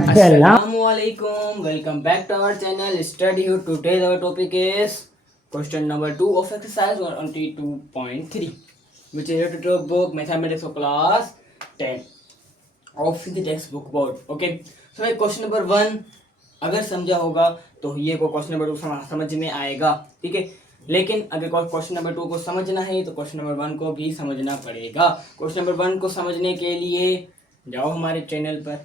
Assalamualaikum. Welcome back to our channel Study You. Today our topic is question number 2 of exercise 122.3, which is related to book Mathematics of class 10 of the textbook board. Okay. So question number 1 अगर समझा होगा तो ये को question number 2 समझ में आएगा, ठीक है। लेकिन अगर क्वेश्चन नंबर 2 को समझना है तो क्वेश्चन नंबर 1 को भी समझना पड़ेगा। क्वेश्चन नंबर 1 को समझने के लिए जाओ हमारे चैनल पर।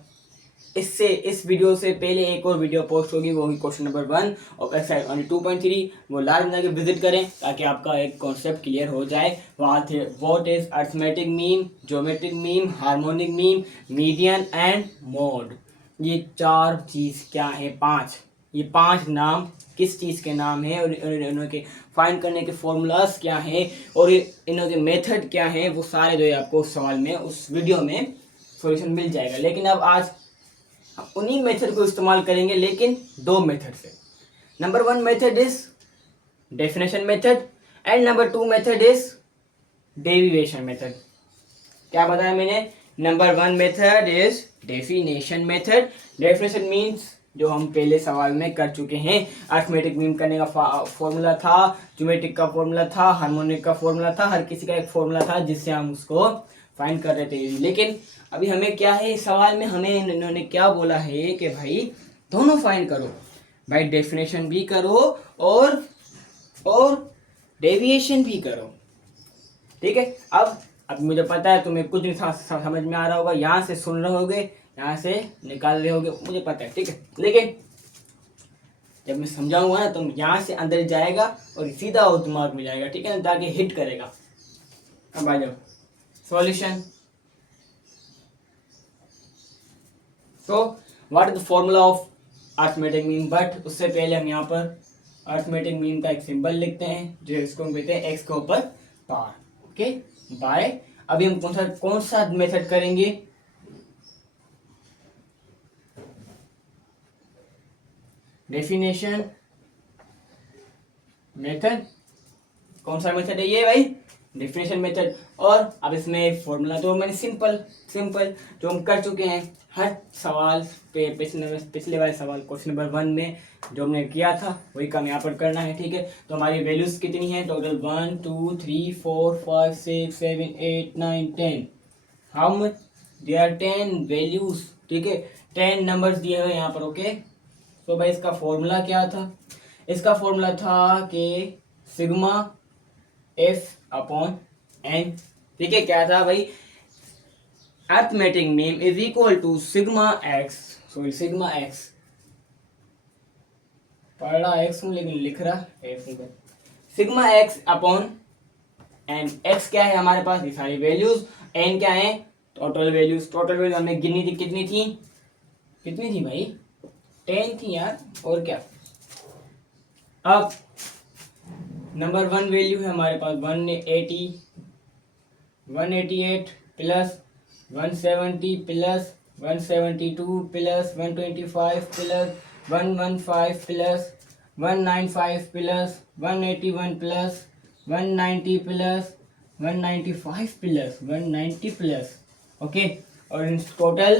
इस वीडियो से पहले एक और वीडियो पोस्ट होगी, वो होगी क्वेश्चन नंबर 1 और एक्सरसाइज 2.3। वो लाइव जाके विजिट करें ताकि आपका एक कॉन्सेप्ट क्लियर हो जाए। What is arithmetic mean, geometric mean, harmonic mean, median and mode. ये 4 चीज़ क्या है, 5, ये 5 नाम किस चीज़ के नाम है और इनके फाइंड करने के फॉर्मूलाज क्या हैं और इनके मेथड क्या हैं, वो सारे जो है आपको उस सवाल में, उस वीडियो में सॉल्यूशन मिल जाएगा। लेकिन अब आज उन्हीं मेथड को इस्तेमाल करेंगे, लेकिन 2 मेथड से। Number 1 method is definition method and number 2 method is derivation method. क्या बताया मैंने? Number 1 method is definition method. Definition means जो हम पहले सवाल में कर चुके हैं। अरिथमेटिक मीन करने का फॉर्मूला था, ज्योमेट्रिक का फॉर्मूला था, हार्मोनिक का फॉर्मूला था, हर किसी का एक फॉर्मूला था जिससे हम उसको फाइंड कर रहे थे। लेकिन अभी हमें क्या है, इस सवाल में हमें इन्होंने क्या बोला है कि भाई दोनों फाइंड करो, भाई डेफिनेशन भी करो और डेविएशन भी करो, ठीक है। अब मुझे पता है तुम्हें कुछ नहीं समझ में आ रहा होगा, यहाँ से सुन रहे होगे, यहाँ से निकाल रहे होगे, मुझे पता है, ठीक है। लेकिन जब मैं समझाऊंगा ना, तुम यहाँ से अंदर जाएगा और सीधा वो दिमाग में जाएगा, ठीक है ना, ताकि हिट करेगा। अब आ जाओ सॉल्यूशन। तो what is the formula of arithmetic mean, but उससे पहले हम यहाँ पर अरिथमेटिक मीन का एक सिंबल लिखते हैं, जो इसको हम कहते हैं एक्स के ऊपर पार, ओके, बाय। अभी हम कौन सा मेथड करेंगे? Definition method. कौन सा मेथड है ये भाई? Definition method. और अब इसमें एक फॉर्मूला तो मैंने सिंपल जो हम कर चुके हैं हर सवाल पे, पिछले वाले सवाल क्वेश्चन नंबर 1 में जो हमने किया था वही काम यहाँ पर करना है, ठीक है। तो हमारी वैल्यूज कितनी है total? 1 2 3 4 5 6 7 8 9 10। How much? They are 10 values, ठीक है, 10 नंबर्स दिए हुए यहाँ पर, ओके। तो भाई इसका फॉर्मूला क्या था? इसका फॉर्मूला था कि सिग्मा एफ अपॉन एन, ठीक है। क्या था भाई? Arithmetic mean is equal to sigma x, sorry sigma x, पढ़ रहा एक्स हूं लेकिन लिख रहा एफ हूं। Sigma x upon n. X क्या है हमारे पास? ये सारी वैल्यूज। एन क्या है? Total values. टोटल वैल्यूज हमने गिनी थी, कितनी थी भाई? 10 थी यार, और क्या। अब नंबर 1 वैल्यू है हमारे पास 180, 188 plus 170 plus 172 plus 125 plus 115 plus 195 plus 181 plus 190 plus 195 plus 190 plus, okay. और टोटल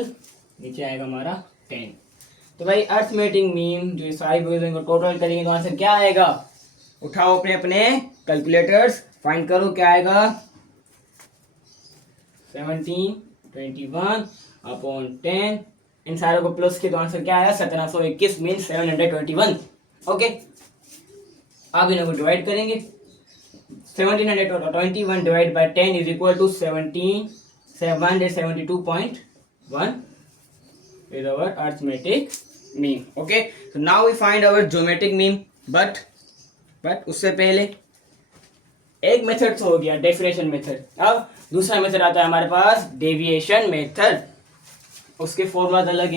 नीचे आएगा हमारा 10। तो भाई अरिथमेटिक मीन जो सारी वैल्यूज को टोटल करेंगे तो आंसर क्या आएगा? उठाओ अपने कैलकुलेटर्स, फाइंड करो क्या आएगा। 1721 अपॉन 10, इन सारों को प्लस के तो आंसर क्या आया? 1721 मीन 721, ओके। अब इनको डिवाइड करेंगे। 1721 divide by 10 is equal to 172.1 is our arithmetic mean, okay. So now we find our geometric mean, but उससे पहले एक मेथड तो हो गया डेफिनेशन मेथड। अब दूसरा मेथड आता है हमारे पास डेविएशन मेथड। उसके फॉर्मूलाज अलग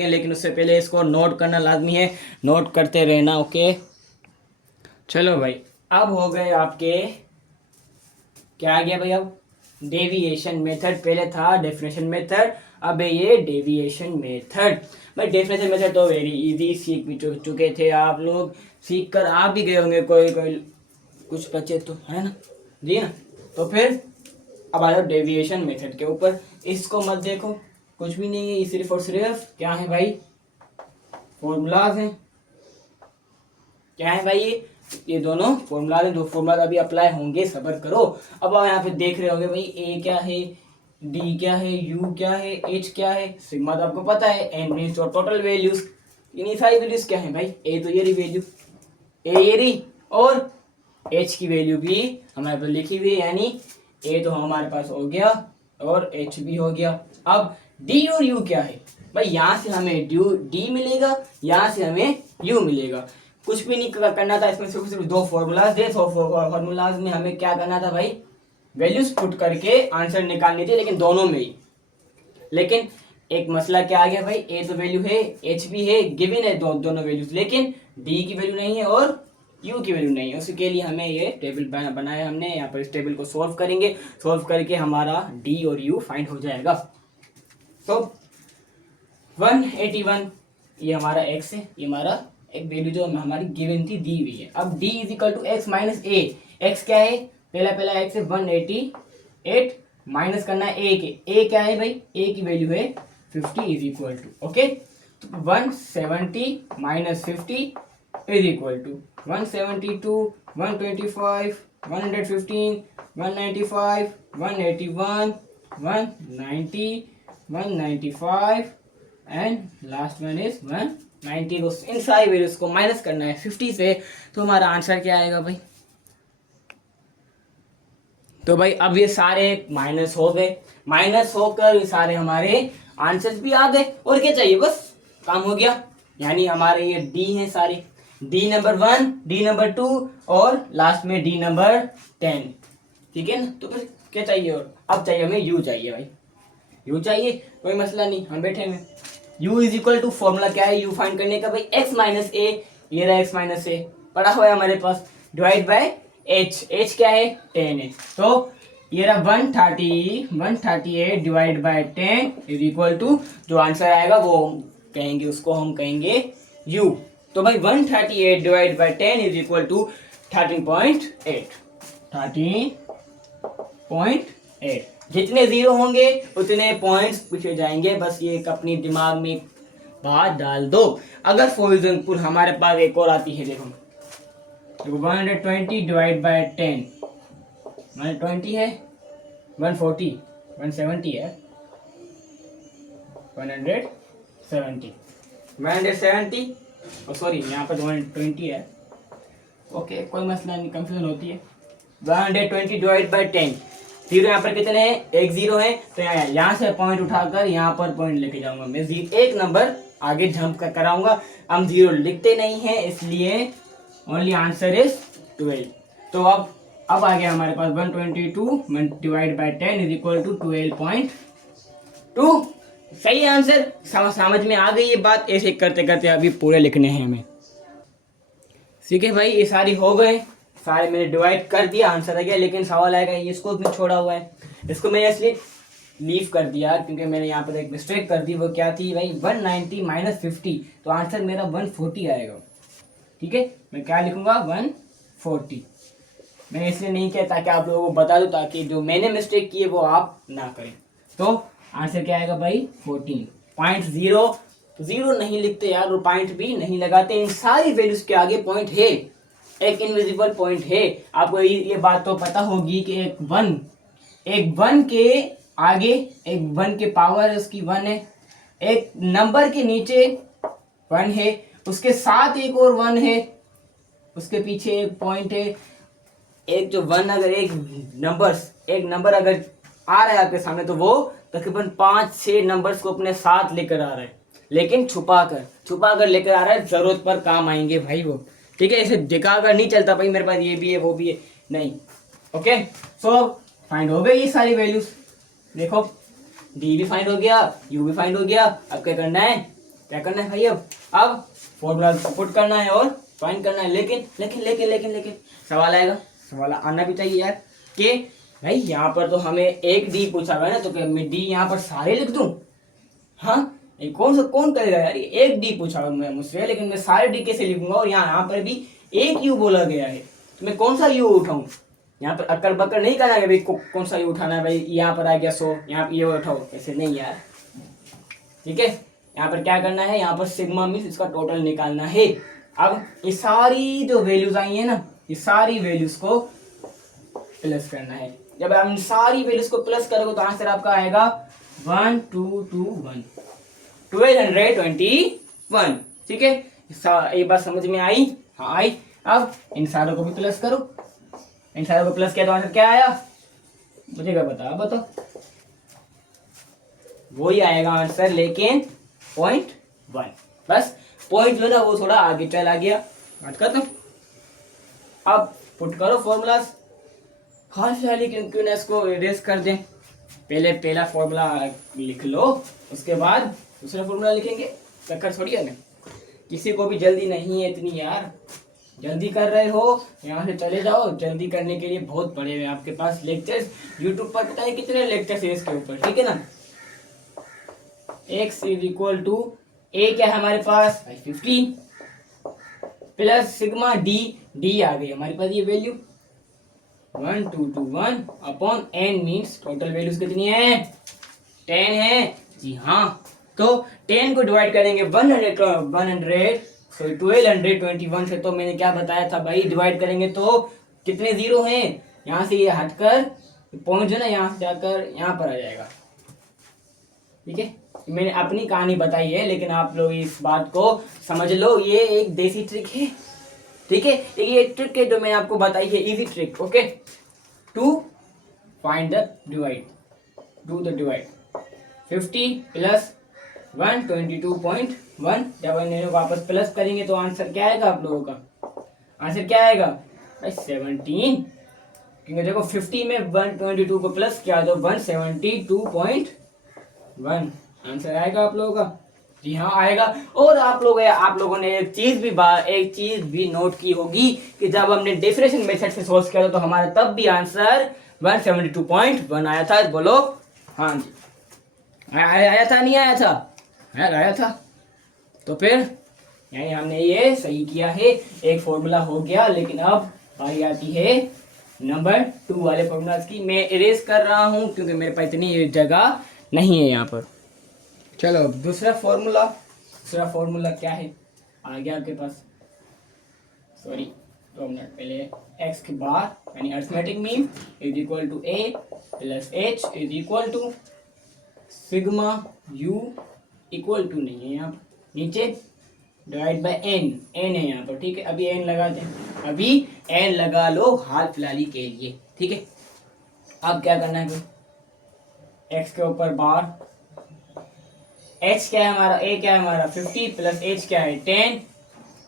हैं, लेकिन उससे पहले इसको नोट करना लाजमी है, नोट करते रहना, ओके। चलो भाई, अब हो गए आपके, क्या आ गया भाई? अब डेविएशन मेथड, पहले था डेफिनेशन मेथड, अब है ये डेविएशन मेथड। भाई डेफिनेशन मेथड तो वेरी इजी, सीख भी चुके थे आप लोग, सीख कर आप भी गए होंगे, कोई कुछ बच्चे तो, है ना जी ना। तो फिर अब आ जाओ डेविएशन मेथड के ऊपर। इसको मत देखो, कुछ भी नहीं है, ये सिर्फ और सिर्फ क्या है भाई, फॉर्मूलाज हैं। क्या है भाई, ये दोनों फॉर्मूलाज हैं, दो फॉर्मूला अभी अप्लाई होंगे, सब्र करो। अब आप यहाँ पे देख रहे होंगे भाई ए क्या है, डी क्या है, यू क्या है, एच क्या है, सिग्मा तो आपको पता है, एन मीन्स टोटल वैल्यूज। इन्हीं सारी वैल्यूज क्या है भाई, ए तो ये रही वैल्यू, ए ये रही, और एच की वैल्यू भी हमारे पास लिखी हुई है, यानी ए तो हमारे पास हो गया और एच भी हो गया। अब डी और यू क्या है भाई, यहाँ से हमें डी मिलेगा, यहाँ से हमें यू मिलेगा। कुछ भी नहीं करना था इसमें, सिर्फ दो फॉर्मूलाज दे, तो फॉर्मूलाज में हमें क्या करना था भाई, वैल्यूज पुट करके आंसर निकालनी थी, लेकिन दोनों में ही। लेकिन एक मसला क्या आ गया भाई, ए तो वैल्यू है, एच भी है, गिवन है दोनों वैल्यूज, लेकिन डी की वैल्यू नहीं है और यू की वैल्यू नहीं है। उसके लिए हमें ये टेबल बनाया हमने, यहाँ पर इस टेबल को सॉल्व करेंगे, सॉल्व करके हमारा डी और यू फाइंड हो जाएगा। तो 181 ये हमारा x है, ये हमारा एक वैल्यू जो हमारी गिवन थी दी हुई है। अब d is equal to x minus a, x क्या है, पहला x है 188, माइनस करना है a के, a क्या है भाई, a की वैल्यू है 50 इज इक्वल टू, ओके। तो 170 minus 50 is equal to 172, 125, 115, 195, 181, 190, 195 and last one is 190। तो इन सारी वैल्यूज को माइनस करना है 50 से, तो हमारा आंसर क्या आएगा भाई। तो भाई अब ये सारे माइनस हो गए, माइनस होकर ये सारे हमारे आंसर्स भी आ गए, और क्या चाहिए, बस काम हो गया। यानी हमारे ये डी हैं सारे, डी नंबर 1, डी नंबर 2 और लास्ट में डी नंबर 10, ठीक है ना। तो फिर क्या चाहिए, और अब चाहिए हमें यू चाहिए भाई, यू चाहिए, कोई मसला नहीं, हम बैठे हैं। u is equal to formula क्या है यू फाइंड करने का भाई, x माइनस ए, ये रहा x माइनस ए पड़ा हुआ है हमारे पास, डिवाइड बाय h, h क्या है 10 है, तो ये रहा 138 divide by 10 is equal to, जो आंसर आएगा वो कहेंगे, उसको हम कहेंगे u। तो भाई 138 divide by 10 is equal to 13.8, 13.8। जितने जीरो होंगे उतने पॉइंट्स पूछे जाएंगे, बस ये एक अपनी दिमाग में बात डाल दो। अगर फॉर एग्जाम्पल हमारे पास एक और आती है, देखो 120 डिवाइड बाय 10, 120 है, 140, 170 है, 170 सॉरी यहाँ पर 120 है, ओके कोई मसला नहीं, कंफ्यूजन होती है। 120 डिवाइड बाय 10, जीरो यहाँ पर कितने हैं, एक जीरो है, तो यहाँ से पॉइंट उठाकर यहाँ पर पॉइंट लेके जाऊंगा मैं, एक नंबर आगे जंप कर कराऊंगा। हम जीरो लिखते नहीं है, इसलिए ओनली आंसर इज 12। तो अब आ गया हमारे पास 122 divide by 10 is equal to 12.2। सही आंसर, समझ में आ गई ये बात। ऐसे करते करते अभी पूरे लिखने हैं हमें, ठीक है भाई। ये सारी हो गए, सारे मैंने डिवाइड कर दिया, आंसर आ गया। लेकिन सवाल आएगा, इसको भी छोड़ा हुआ है, इसको मैंने इसलिए लीव कर दिया क्योंकि मैंने यहाँ पर एक मिस्टेक कर दी। वो क्या थी भाई, 190 माइनस 50, तो आंसर मेरा 140 आएगा, ठीक है। मैं क्या लिखूंगा, 140। मैंने इसलिए नहीं किया ताकि आप लोगों को बता दूं, ताकि जो मैंने मिस्टेक की है वो आप ना करें। तो आंसर क्या आएगा भाई, 14.0। तो जीरो नहीं लिखते यार, और पॉइंट भी नहीं लगाते। इन सारी वैल्यूज के आगे पॉइंट है, एक इनविजिबल पॉइंट है। आपको ये बात तो पता होगी कि एक वन के आगे एक वन के पावर है उसकी 1 है, एक नंबर के नीचे 1 है, उसके साथ एक और 1 है, उसके पीछे एक पॉइंट है। एक जो 1 अगर एक नंबर अगर आ रहा है आपके सामने, तो वो तकरीबन 5-6 नंबर्स को अपने साथ लेकर आ रहा है, लेकिन छुपा कर लेकर आ रहा है। जरूरत पर काम आएंगे भाई वो, ठीक है। ऐसे दिखा कर नहीं चलता भाई मेरे पास ये भी है वो भी है, नहीं। ओके, सो फाइंड हो गई ये सारी वैल्यूज। देखो डी भी फाइंड हो गया, यू भी फाइंड हो गया। अब क्या करना है भाई, अब फॉर्मूला पुट करना है और फाइंड करना है। लेकिन सवाल आएगा, सवाल आना भी चाहिए यार, कि भाई यहाँ पर तो हमें एक डी पूछा हुआ है ना, तो क्या मैं डी यहाँ पर सारे लिख दूं? हाँ, कौन करेगा यार, एक डी पूछा हुआ है मुझसे, लेकिन मैं सारे डी कैसे लिखूंगा? और यहाँ पर भी एक यू बोला गया है, तो मैं कौन सा यू उठाऊं? यहाँ पर अक्कर बक्कर नहीं करना है भाई, कौन सा यू उठाना है भाई। यहाँ पर आ गया 100, यहाँ पे ये उठाओ, ऐसे नहीं यार। ठीक है। यहाँ पर क्या करना है, यहाँ पर सिग्मा मीन्स इसका टोटल निकालना है। अब ये सारी जो वैल्यूज आई है ना, ये सारी वैल्यूज को प्लस करना है। जब हम सारी वैल्यूज को प्लस करोगे तो आंसर आपका आएगा 1221 1221। ठीक है, ये बात समझ में आई? हाँ आई। अब इन सारों को भी प्लस करो, इन सारों को प्लस किया तो आंसर क्या आया, मुझे क्या बताओ। वही आएगा आंसर, लेकिन 0.1। बस पॉइंट जो ना वो थोड़ा आगे चला गया। बात खत्म। अब पुट करो फॉर्मूलाज। खाली क्यों ना इसको इरेज कर दें। पहले पहला फॉर्मूला लिख लो, उसके बाद दूसरा फॉर्मूला लिखेंगे। चक्कर छोड़िए ना, किसी को भी जल्दी नहीं है इतनी यार। जल्दी कर रहे हो यहाँ से चले जाओ। जल्दी करने के लिए बहुत पड़े हुए आपके पास लेक्चर्स। यूट्यूब पर पता है कितने लेक्चर्स है इसके ऊपर, ठीक है ना। x is equal to a क्या है हमारे पास 50 प्लस सिग्मा डी आ गई हमारे पास ये value 1221 upon n means total values कितनी है 10 है। जी हाँ, तो 10 को डिवाइड करेंगे 1221 से। तो मैंने क्या बताया था भाई, डिवाइड करेंगे तो कितने जीरो हैं, यहाँ से ये हटकर पॉइंट जो ना यहाँ से जाकर यहाँ पर आ जाएगा। ठीक है, मैंने अपनी कहानी बताई है, लेकिन आप लोग इस बात को समझ लो, ये एक देसी ट्रिक है। ठीक है, ये ट्रिक है जो मैंने आपको बताई है, easy trick. Okay, to find the divide, do the divide 50 plus 122.1। जब इन्हें वापस प्लस करेंगे तो आंसर क्या आएगा आप लोगों का, आंसर क्या आएगा भाई 17। क्योंकि देखो 50 में 122 को प्लस किया तो 172.1 आंसर आएगा आप लोगों का। जी हाँ आएगा। और आप लोगों ने एक चीज भी नोट की होगी कि जब हमने डिफरेंशियल मेथड से सोल्व किया तो हमारा तब भी आंसर 172.1 आया था। बोलो हाँ जी, आया था नहीं आया था, आया था। तो फिर यानी हमने ये सही किया है, एक फॉर्मूला हो गया। लेकिन अब बारी आती है नंबर 2 वाले फॉर्मूला की। मैं इरेज कर रहा हूँ क्योंकि मेरे पास इतनी जगह नहीं है यहाँ पर। चलो दूसरा फॉर्मूला क्या है, आ गया आपके पास। सॉरी 2 मिनट पहले, एक्स के बाद यानी arithmetic mean is equal to a plus h is equal to sigma u equal to नहीं है यहाँ पर, नीचे डिवाइड बाय एन है यहाँ पर। ठीक है, अभी एन लगाते हैं, अभी एन लगा लो हाल फिलहाल के लिए। ठीक है, अब क्या करना है, एक्स के ऊपर बार, एच क्या है हमारा, ए क्या है हमारा 50 प्लस एच क्या है 10,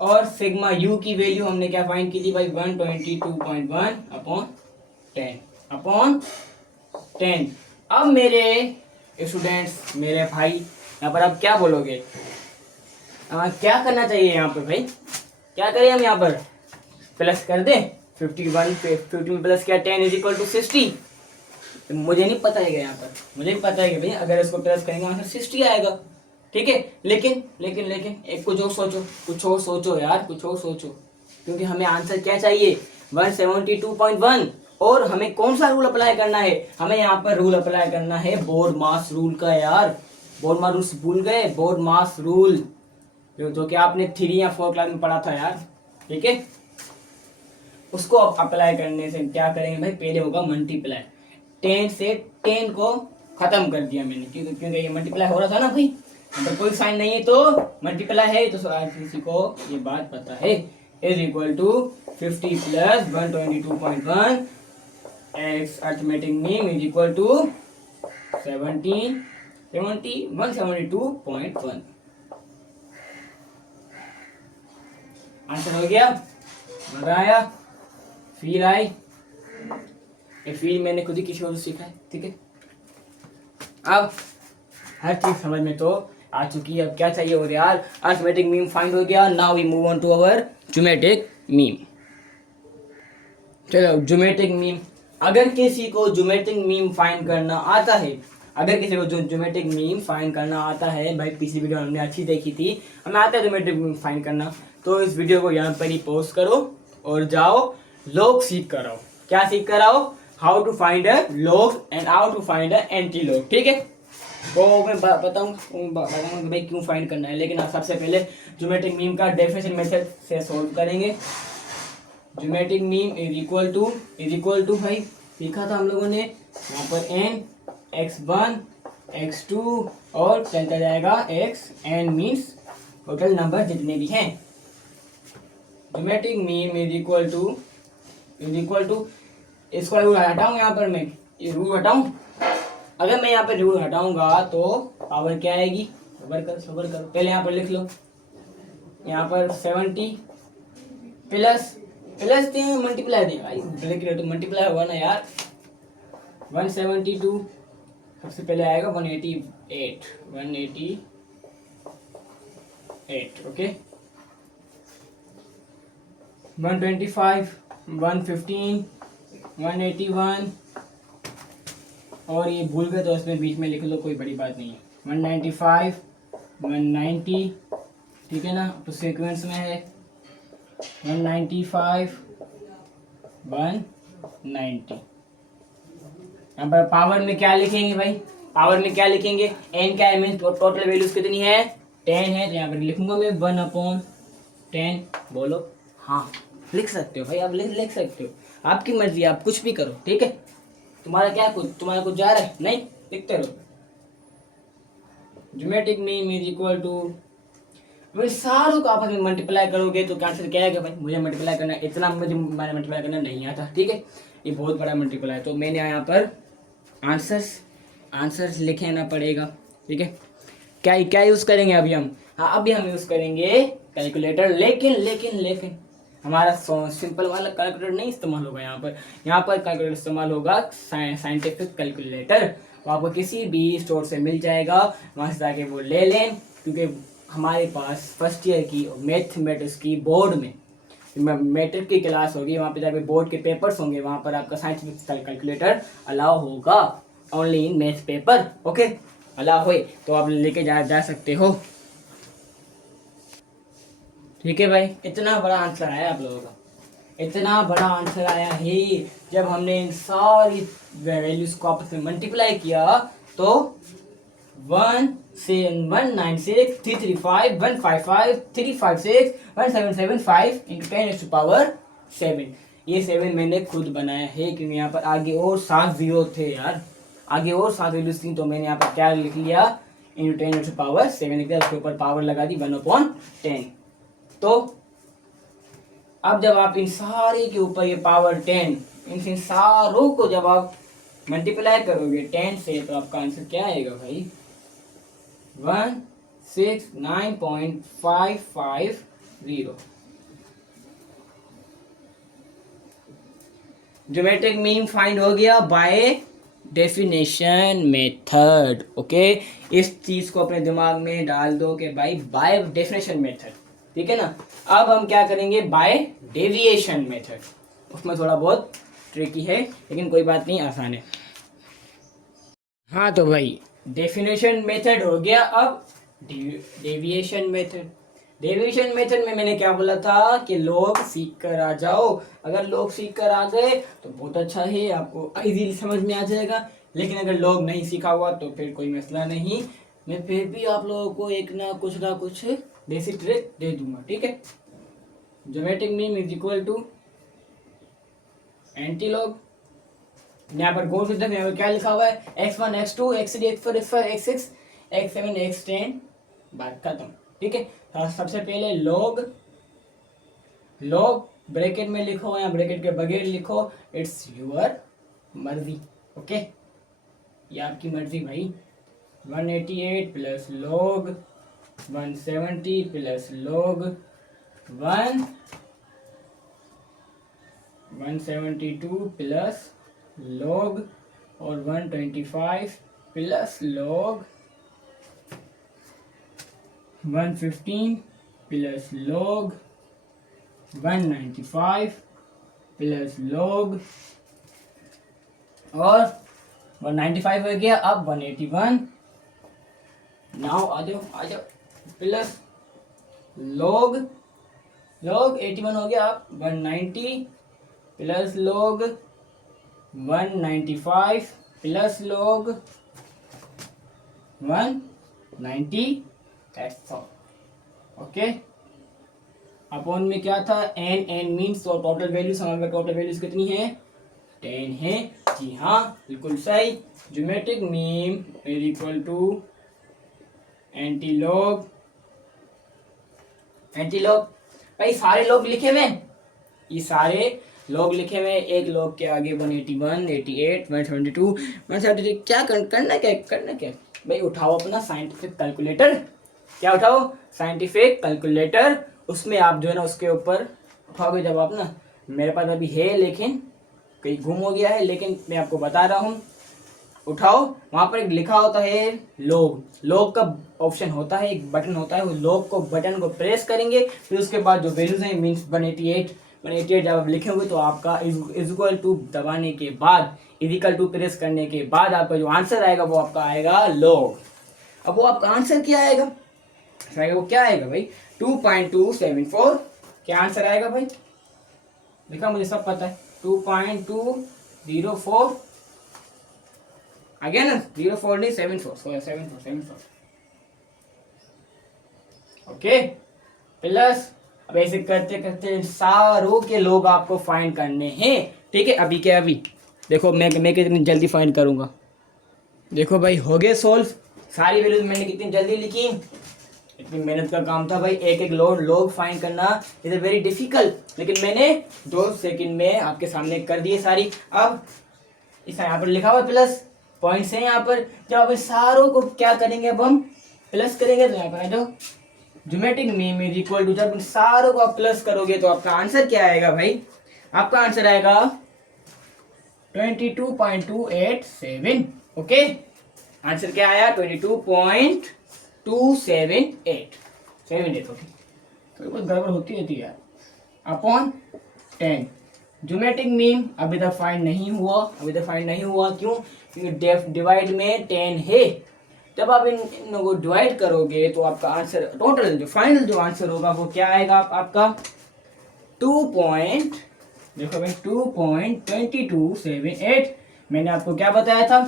और सिग्मा यू की वैल्यू हमने क्या फाइंड की थी भाई 122.1 अपॉन 10। अब मेरे स्टूडेंट्स, मेरे भाई, यहाँ पर आप क्या बोलोगे, क्या करना चाहिए यहाँ पर भाई, क्या करें हम यहाँ पर, प्लस कर दें 50 में प्लस किया 10 इज इक्वल टू 60। मुझे नहीं पता है यहाँ पर, मुझे भी पता है कि भाई अगर इसको प्लस करेंगे आंसर 60 आएगा। ठीक है, लेकिन एक कुछ और सोचो यार, कुछ और सोचो, क्योंकि हमें आंसर क्या चाहिए 172.1। और हमें कौन सा रूल अप्लाई करना है, हमें यहाँ पर रूल अप्लाई करना है बोर्ड मास रूल का। यार बोर्ड मास रूल भूल गए, बोर्ड मास रूल जो कि आपने 3 या 4 क्लास में पढ़ा था यार। ठीक है, उसको अप्लाई करने से क्या करेंगे भाई, पहले होगा मल्टीप्लाई, 10 से 10 को खत्म कर दिया मैंने, क्योंकि ये मल्टीप्लाई हो रहा था ना भाई, अगर कोई साइन नहीं है तो मल्टीप्लाई है, तो किसी को ये बात पता है। Is equal to 50 plus 122.1 x arithmetic mean is equal to 172.1 answer हो गया, मजा आया, फील आई। ये फील मैंने खुद ही किसी और से सीखा है। ठीक है, अब हर चीज समझ में तो आ चुकी है। अब क्या चाहिए और यार, अरिथमेटिक मीन फाइंड हो गया। Now we move on to our geometric mean. चलो ज्योमेट्रिक मीन, अगर किसी को ज्योमेट्रिक मीन फाइंड करना आता है, ज्योमेट्रिक मीन फाइंड करना आता है भाई, पिछली वीडियो हमने अच्छी देखी थी, हमें आता है ज्योमेट्रिक मीन फाइंड करना, तो इस वीडियो को यहाँ पर ही पॉज करो और जाओ लॉग सीख कर आओ। क्या सीख कर आओ, how to find a log and how to find a antilog. ठीक है, वो मैं बताऊंगा कि भाई क्यों फाइंड करना है, लेकिन सबसे पहले ज्योमेट्रिक मीन का डेफिनेशन मेथड से सॉल्व करेंगे। Geometric mean is equal to भाई लिखा था हम लोगों ने यहाँ पर n x1 x2 और चलता जाएगा xn मीन्स टोटल नंबर जितने भी हैं। Geometric mean is equal to इसको रूल हटाऊँ, यहाँ पर मैं ये रूल हटाऊँ, अगर मैं यहाँ पर रूल हटाऊंगा तो पावर क्या आएगी, सबर करो पहले यहाँ पर लिख लो, यहाँ पर 70 प्लस मल्टीप्लाई देगा तो मल्टीप्लाई हुआ ना यार, 172 सबसे पहले आएगा 188 ओके, 125 115 181 और ये भूल गए तो इसमें बीच में लिख लो, कोई बड़ी बात नहीं है, 195 190 ठीक है ना, तो सीक्वेंस में है 195 190। यहाँ पर पावर में क्या लिखेंगे भाई, पावर में क्या लिखेंगे, n का एम टोटल वैल्यूज कितनी है 10 है, तो यहाँ पर लिखूंगा मैं 1/10। बोलो हाँ लिख सकते हो भाई, आप लिख सकते हो, आपकी मर्जी, आप कुछ भी करो ठीक है, तुम्हारा कुछ जा रहा है नहीं, लिखते रहो। Geometric mean is equal to, सारों को आपस में मल्टीप्लाई करोगे तो क्या आंसर क्या आएगा भाई, मुझे मल्टीप्लाई करना इतना मुझे मल्टीप्लाई करना नहीं आता ठीक है, ये बहुत बड़ा मल्टीप्लाई है, तो मैंने यहाँ पर आंसर्स लिखे आना पड़ेगा ठीक है। क्या यूज़ करेंगे अभी हम, हाँ अभी हम यूज़ करेंगे कैलकुलेटर, लेकिन हमारा सिंपल वाला कैलकुलेटर नहीं इस्तेमाल होगा, यहाँ पर कैलकुलेटर इस्तेमाल होगा साइंटिफिक कैलकुलेटर, तो आपको किसी भी स्टोर से मिल जाएगा, वहाँ से जाके वो ले लें, क्योंकि हमारे पास फर्स्ट ईयर की मैथमेटिक्स की बोर्ड में मैट्रिक की क्लास होगी, वहाँ पे जाके बोर्ड के पेपर्स होंगे, वहाँ पर आपका साइंटिफिक कैलकुलेटर अलाउ होगा, only in math paper okay, allow हो तो आप लेके जा सकते हो ठीक है भाई। इतना बड़ा आंसर आया आप लोगों का, इतना बड़ा आंसर आया है, जब हमने इन सारी वैल्यूज को आपस में मल्टीप्लाई किया तो 196 335 155 356 1775 into 10⁻⁷ ये 7 मैंने खुद बनाया है, क्योंकि यहाँ पर आगे और 7 जीरो थे यार, आगे और 7 वैल्यूज थी, तो मैंने यहाँ पर क्या लिख लिया into 10⁻⁷ लिख दिया, उसके ऊपर पावर लगा दी 1/10। तो अब जब आप इन सारे के ऊपर ये पावर 10, इन सारों को जब आप मल्टीप्लाई करोगे 10 से, तो आपका आंसर क्या आएगा भाई 169.550। ज्योमेट्रिक मीन फाइंड हो गया बाय डेफिनेशन मेथड ओके, इस चीज को अपने दिमाग में डाल दो कि भाई बाय डेफिनेशन मेथड ठीक है ना। अब हम क्या करेंगे बाय डेविएशन मेथड, उसमें थोड़ा बहुत ट्रिकी है लेकिन कोई बात नहीं, आसान है। हाँ तो भाई डेफिनेशन मेथड हो गया, अब डेविएशन मेथड में मैंने क्या बोला था कि लोग सीख कर आ जाओ, अगर लोग सीख कर आ गए तो बहुत अच्छा है, आपको इजीली समझ में आ जाएगा, लेकिन अगर लोग नहीं सीखा हुआ तो फिर कोई मसला नहीं, मैं फिर भी आप लोगों को एक ना कुछ बेसिक ट्रिक दे दूंगा ठीक है। Geometric mean is equal to antilog, यहाँ पर गौर से देखो यहाँ पर क्या लिखा हुआ है x1 x2 x3 x4 x5 x6 x7 x10, बात खत्म ठीक है। सबसे पहले लॉग ब्रैकेट में लिखो या ब्रैकेट के बगैर लिखो, इट्स योर मर्जी ओके, ये आपकी मर्जी भाई। 188 plus log 170 plus log 172 plus log और 125 plus log 115 plus log 195 plus log और 195 हो गया, अब 181 नाउ आ जाओ प्लस लॉग 81 हो गया, अब 190 plus log 195 plus log 190, that's all. Okay, upon में क्या था, एन मीन्स, तो टोटल वैल्यूज, हमारे टोटल वैल्यूज कितनी है, 10 है। जी हाँ, बिल्कुल सही। Geometric mean is equal to antilog. Antilog भाई सारे लोग लिखे हुए, ये सारे लोग लिखे हुए, एक लोग के आगे 181, 88, 172, 173, क्या करना क्या, करना क्या भाई, उठाओ अपना साइंटिफिक कैलकुलेटर। क्या उठाओ, साइंटिफिक कैलकुलेटर। उसमें आप जो है ना उसके ऊपर उठाओगे जब आप ना, मेरे पास अभी है लेकिन कहीं गुम हो गया है, लेकिन मैं आपको बता रहा हूँ, उठाओ, वहां पर एक लिखा होता है लोग। लोग का ऑप्शन होता है, एक बटन होता है, वो लोग को बटन को प्रेस करेंगे, फिर उसके बाद जो वैल्यूज हैं मीन्स 188 जब आप लिखेंगे तो आपका इक्वल टू दबाने के बाद, इक्वल टू प्रेस करने के बाद आपका जो आंसर आएगा वो आपका आएगा लोग। अब वो आपका आंसर क्या आएगा, वो क्या आएगा भाई, 2.274। क्या आंसर आएगा भाई, देखा मुझे सब पता है, 2.204 आ गया ना, 04 नहीं 74। ओके, प्लस अब ऐसे करते करते सारों के लोग आपको फाइंड करने हैं। ठीक है, अभी क्या, अभी देखो मैं कितनी जल्दी फाइंड करूंगा। देखो भाई हो गए सोल्व, सारी वैल्यूज मैंने कितनी जल्दी लिखी, इतनी मेहनत का काम था भाई, एक एक लोग फाइंड करना इज वेरी डिफिकल्ट, लेकिन मैंने 2 सेकंड में आपके सामने कर दिए सारी। अब इस यहाँ पर लिखा हुआ प्लस पॉइंट्स हैं यहाँ पर, जब आप सारों को क्या करेंगे, अब हम प्लस करेंगे, तो यहाँ पर जो geometric mean is equal to, जब इन सारों को आप प्लस करोगे तो आपका आंसर क्या आएगा भाई, आपका आंसर आएगा 22.287। ओके, आंसर क्या आया, 22.278। ओके, तो कुछ गड़बड़ होती रहती है यार, अपॉन 10। ज्योमेट्रिक मीन अभी तक फाइंड नहीं हुआ, क्यों, क्योंकि डिवाइड में 10 है। जब आप इन को डिवाइड करोगे तो आपका आंसर, टोटल जो फाइनल जो आंसर होगा वो क्या आएगा, आपका 2.2278। मैंने आपको क्या बताया था,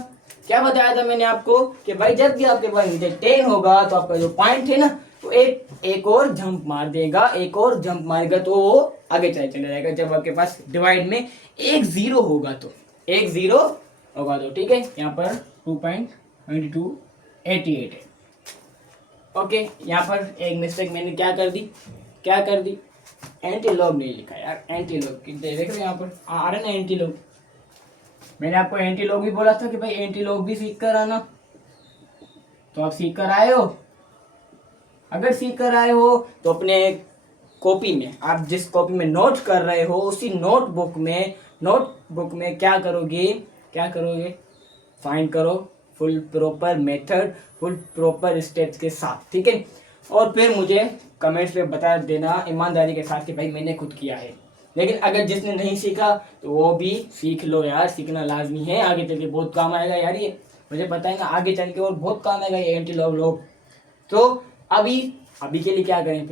मैंने आपको कि भाई जब भी आपके पास 10 होगा तो आपका जो पॉइंट है ना, तो एक और जंप मार देगा, तो वो आगे चले जाएगा। जब आपके पास डिवाइड में एक जीरो होगा तो, ठीक है, यहाँ पर 2.2288 है। ओके, यहाँ पर एक मिस्टेक मैंने क्या कर दी, एंटीलॉग नहीं लिखा यार, एंटीलॉग देख रहे हो यहाँ पर आ रहा है ना एंटीलॉग। मैंने आपको एंटीलॉग भी बोला था कि भाई एंटीलॉग भी सीख कर आना, तो आप सीख कर आए हो। अगर सीख कर आए हो तो अपने कॉपी में, आप जिस कॉपी में नोट कर रहे हो उसी नोटबुक में क्या करोगे, फाइंड करो full proper method, full proper steps के साथ, ठीक है। और फिर मुझे कमेंट्स पे बता देना ईमानदारी के साथ कि भाई मैंने खुद किया है। लेकिन अगर जिसने नहीं सीखा तो वो भी सीख लो यार, सीखना लाजमी है, आगे चल के बहुत काम आएगा यार, ये मुझे पता है ना, आगे चल के और बहुत काम आएगा ये एंटीलॉग लोग। तो अभी के लिए क्या करें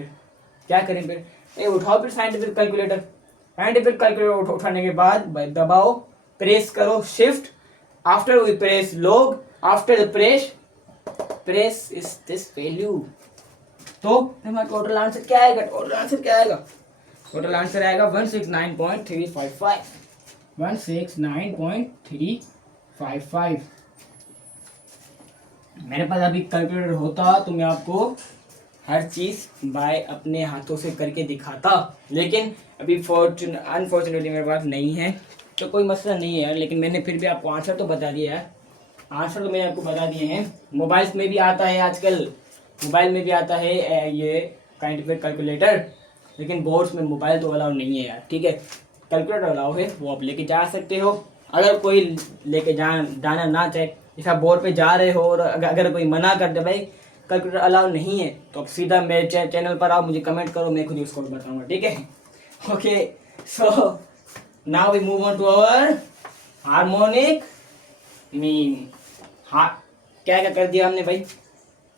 फिर, उठाओ फिर साइंटिफिक कैलकुलेटर। उठाने के बाद दबाओ, प्रेस करो shift, after we press log, after the press is this value. तो हमारा टोटल आंसर क्या आएगा, टोटल आंसर आएगा 169.355। 169.355। मेरे पास अभी कैलकुलेटर होता तो मैं आपको हर चीज बाय अपने हाथों से करके दिखाता, लेकिन अभी अनफॉर्चुनेटली मेरे पास नहीं है, तो कोई मसला नहीं है यार। लेकिन मैंने फिर भी आपको आंसर तो बता दिया यार, आंसर तो मैंने आपको बता दिए हैं। मोबाइल्स में भी आता है आजकल, मोबाइल में भी आता है ये साइंटिफिक कैलकुलेटर, लेकिन बोर्ड्स में मोबाइल तो अलाउ नहीं है यार, ठीक है। कैलकुलेटर अलाउ है, वो आप लेके जा सकते हो। अगर कोई लेके जाना ना चाहे, जैसा बोर्ड पे जा रहे हो और अगर कोई मना कर दे भाई कैलकुलेटर अलाउ नहीं है, तो आप सीधा मेरे चैनल पर आओ, मुझे कमेंट करो, मैं खुद ही उसको बताऊंगा, ठीक है। Okay, so now we move on to our harmonic mean. हाँ, क्या क्या कर दिया हमने भाई,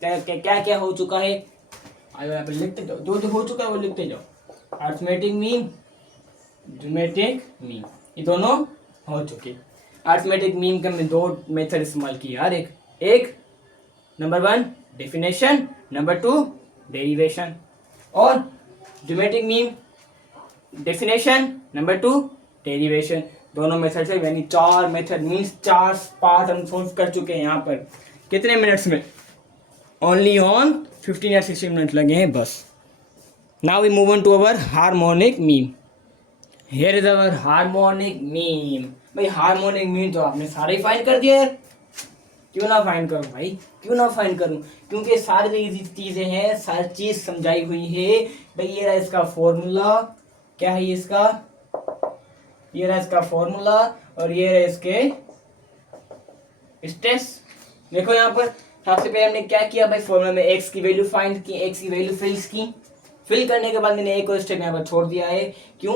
क्या क्या हो चुका है, यहाँ पर लिखते जाओ, जो हो चुका है वो लिखते जाओ। अरिथमेटिक मीन, ज्योमेट्रिक मीन, ये दोनों हो चुके। अरिथमेटिक मीन का मैं 2 मेथड इस्तेमाल किया यार, एक नंबर 1 डेफिनेशन, नंबर 2 डेरिवेशन। और geometric mean definition, number 2 derivation, दोनों मेथड से, यानी 4 मेथड मीन्स 4 पार्ट हम सोल्व कर चुके हैं यहाँ पर। कितने मिनट्स में? ओनली ऑन 15 या 16 मिनट लगे हैं बस। Now we move on to our harmonic mean. Here is our harmonic mean. भाई हार्मोनिक मीन तो आपने सारे ही फाइंड कर दिया यार। क्यों ना फाइंड करूं भाई, क्यों ना फाइंड करूं, क्योंकि सारी इजी चीजें हैं, सारी चीज समझाई हुई है भाई। ये रहा इसका फॉर्मूला, क्या है इसका, ये रहा इसका फॉर्मूला, और ये रहा इसके स्टेप्स। देखो यहाँ पर सबसे पहले हमने क्या किया भाई, फॉर्मूला में एक्स की वैल्यू फाइंड की, एक्स की वैल्यू फिल करने के बाद मैंने एक और स्टेप यहाँ पर छोड़ दिया है। क्यों?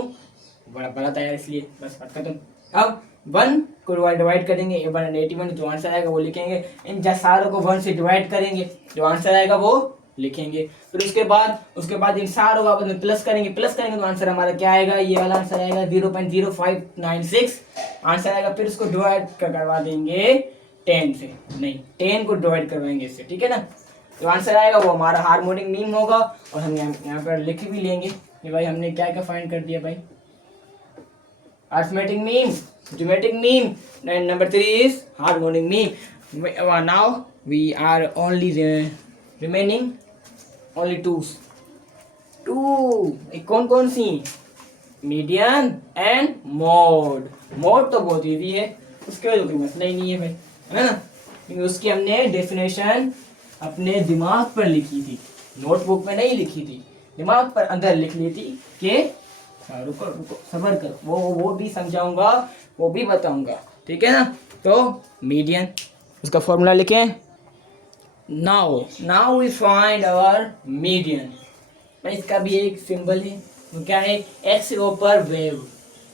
बड़ा था यार इसलिए, बस बात खत्म। अब 1 को डिवाइड करेंगे, 181 जो आंसर आएगा वो लिखेंगे। इन सारों को 1 से डिवाइड करेंगे, जो आंसर आएगा वो लिखेंगे। फिर उसके बाद इन सारों को आपस में प्लस करेंगे तो आंसर हमारा क्या आएगा, ये वाला आंसर आएगा 0.0596 आंसर आएगा। फिर उसको डिवाइड करवा देंगे 10 से, नहीं 10 को डिवाइड करवाएंगे इससे, ठीक है ना। जो आंसर आएगा वो हमारा हार्मोनिक मीन होगा। और हम यहाँ पर लिख भी लेंगे कि भाई हमने क्या क्या फाइंड कर दिया भाई, arithmetic mean, geometric mean, and number 3 is harmonic mean. Now we are only remaining only two कौन कौन सी, मीडियन एंड मोड। मोड तो बहुत इजी है, उसके तो कोई मसला ही नहीं है भाई, है ना, क्योंकि उसकी हमने डेफिनेशन अपने दिमाग पर लिखी थी, नोटबुक में नहीं लिखी थी, दिमाग पर अंदर लिख ली थी कि रुको सबर करो, वो भी समझाऊंगा, वो भी बताऊंगा, ठीक है ना। तो मीडियन, उसका फॉर्मूला लिखें। Now we find our median. भाई इसका भी एक सिंबल है, वो क्या है, एक्स के ऊपर वेव,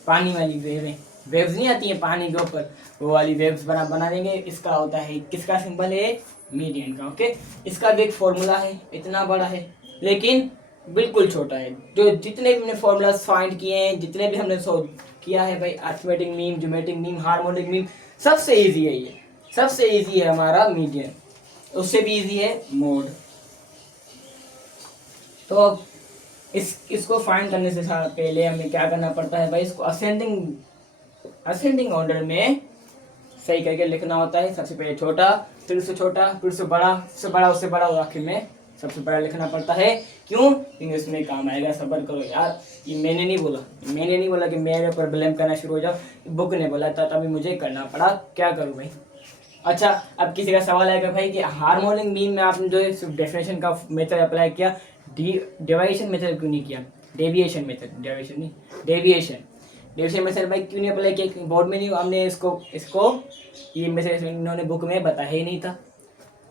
पानी वाली वेव है, वेव्स नहीं आती है पानी के ऊपर, वो वाली वेव्स बना देंगे। इसका होता है, किसका सिंबल है, मीडियन का, ओके। इसका भी एक फॉर्मूला है, इतना बड़ा है लेकिन बिल्कुल छोटा है। जो जितने भी हमने फॉर्मूला फाइंड किए हैं, जितने भी हमने सोल्व किया है भाई, arithmetic mean, geometric mean, harmonic mean, सबसे इजी है ये, सबसे इजी है हमारा मीडियन, उससे भी इजी है मोड। तो इसको फाइंड करने से पहले हमें क्या करना पड़ता है भाई, इसको असेंडिंग ऑर्डर में सही करके लिखना होता है। सबसे पहले छोटा, फिर उससे छोटा, फिर उससे बड़ा, उससे बड़ा, उससे बड़ा, और आखिर में सबसे पहले लिखना पड़ता है। क्यों? क्योंकि इसमें काम आएगा, सब्र करो यार। ये मैंने नहीं बोला कि मेरे ऊपर ब्लेम करना शुरू हो जाओ, बुक ने बोला था तभी मुझे करना पड़ा, क्या करूं भाई। अच्छा, अब किसी का सवाल आएगा भाई कि हार्मोनिक मीन में आपने जो है डेफिनेशन का मेथड अप्लाई किया, डिवाइडेशन मेथड क्यों नहीं किया, डेविएशन मेथड, डेविएशन मेथड भाई क्यों नहीं अप्लाई किया, बोर्ड में नहीं, हमने इसको ये मेथड इन्होंने बुक में बताया ही नहीं था।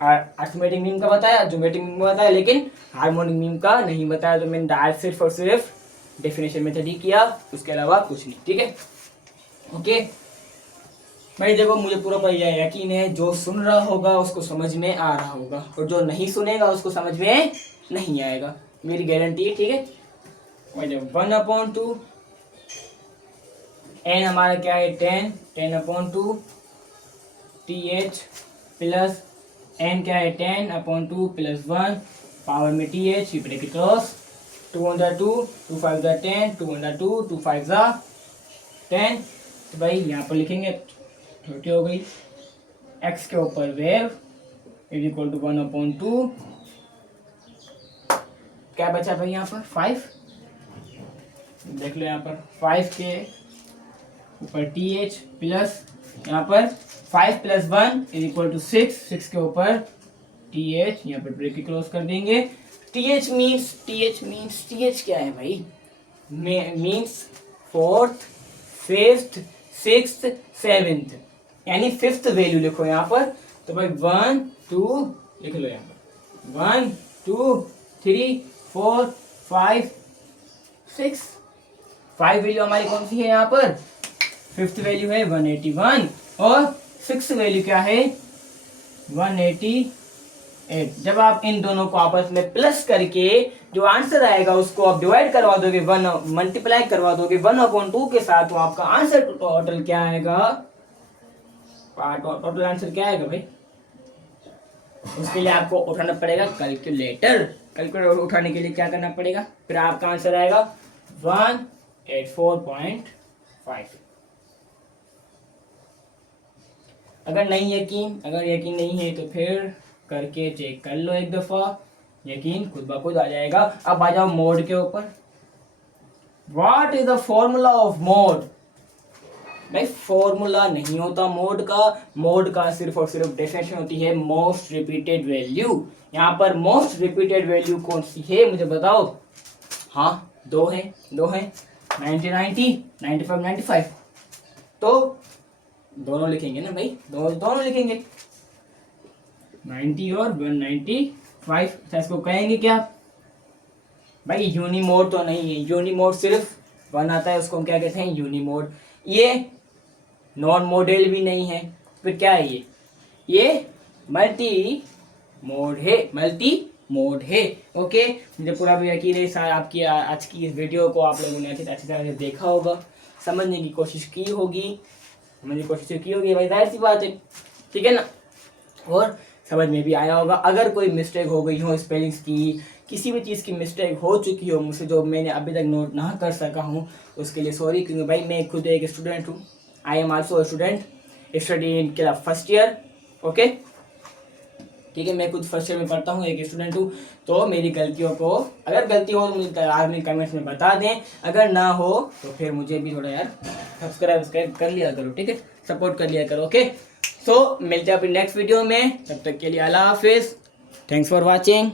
अरिथमेटिक मीन का बताया, ज्योमेट्रिक मीन का बताया, लेकिन हार्मोनिक मीन का नहीं बताया। तो मैंने डायरेक्ट सिर्फ और सिर्फ डेफिनेशन मेथड ही किया, उसके अलावा कुछ नहीं, ठीक है, ओके भाई। देखो मुझे पूरा यकीन है, जो सुन रहा होगा उसको समझ में आ रहा होगा, और जो नहीं सुनेगा उसको समझ में नहीं आएगा, मेरी गारंटी है, ठीक है। 1/2 n हमारा क्या है, 10/2 th प्लस n क्या है, 10/2 प्लस 1 पावर में th, ब्रैकेट क्रॉस 2/2, 2 5 10, 2/2, 2 5 10। तो भाई यहाँ पर लिखेंगे, छोटी हो गई, x के ऊपर वेव इज इक्वल टू 1/2, क्या बचा भाई यहाँ पर 5, देख लो यहाँ पर 5 के ऊपर th प्लस यहाँ पर 5 प्लस 1 इज इक्वल टू 6 के ऊपर th, यहाँ पर ब्रैकेट क्लोज कर देंगे। th मीन्स क्या है भाई, means 4th 5th 6th 7th, यानी 5th वैल्यू लिखो यहाँ पर। तो भाई 1 2 लिख लो यहाँ पर, 1 2 3 4 5 6, 5 वैल्यू हमारी कौन सी है यहाँ पर, 5th वैल्यू है 181, और 6th वैल्यू क्या है 188। जब आप इन दोनों को आपस में प्लस करके जो आंसर आएगा उसको आप डिवाइड करवा दोगे, 1 मल्टीप्लाई करवा दोगे 1/2 के साथ, तो आपका आंसर टोटल क्या आएगा, टोटल आंसर क्या आएगा भाई, उसके लिए आपको उठाना पड़ेगा कैलकुलेटर। कैलकुलेटर उठाने के लिए क्या करना पड़ेगा, फिर आपका आंसर आएगा 184.5। अगर यकीन नहीं है तो फिर करके चेक कर लो एक दफा, यकीन खुद ब खुद आ जाएगा। अब आ जाओ मोड के ऊपर। What is the formula of mode? भाई फॉर्मूला नहीं होता मोड का सिर्फ और सिर्फ डेफिनेशन होती है मोस्ट रिपीटेड वैल्यू। यहाँ पर मोस्ट रिपीटेड वैल्यू कौन सी है मुझे बताओ। हाँ दो है 90 90 95 95, तो दोनों लिखेंगे ना भाई, दोनों लिखेंगे 90 और 195। अच्छा इसको कहेंगे क्या भाई, यूनिमोड तो नहीं है, यूनिमोड सिर्फ 1 आता है, उसको हम क्या कहते हैं यूनिमोड। ये नॉन मॉडल भी नहीं है, फिर क्या है ये मल्टी मोड है। ओके, मुझे पूरा भी यकीन है सर आपकी आज की इस वीडियो को आप लोगों ने अच्छी तरह से देखा होगा, समझने की कोशिश की होगी भाई, जाहिर सी बात है, ठीक है ना, और समझ में भी आया होगा। अगर कोई मिस्टेक हो गई हो स्पेलिंग्स की, किसी भी चीज़ की मिस्टेक हो चुकी हो मुझसे जो मैंने अभी तक नोट ना कर सका हूँ, उसके लिए सॉरी, क्योंकि भाई मैं खुद एक स्टूडेंट हूँ। I am also student study in class first year. Okay ठीक है, मैं खुद फर्स्ट ईयर में पढ़ता हूँ, एक स्टूडेंट हूँ। तो मेरी गलतियों को, अगर गलती हो तो मुझे आदमी कमेंट्स में बता दें, अगर ना हो तो फिर मुझे भी थोड़ा यार सब्सक्राइब कर लिया करो, ठीक है, सपोर्ट कर लिया करो। ओके सो मिलते हैं अपनी नेक्स्ट वीडियो में, तब तक के लिए अल्लाह हाफिज़, थैंक्स फॉर वॉचिंग।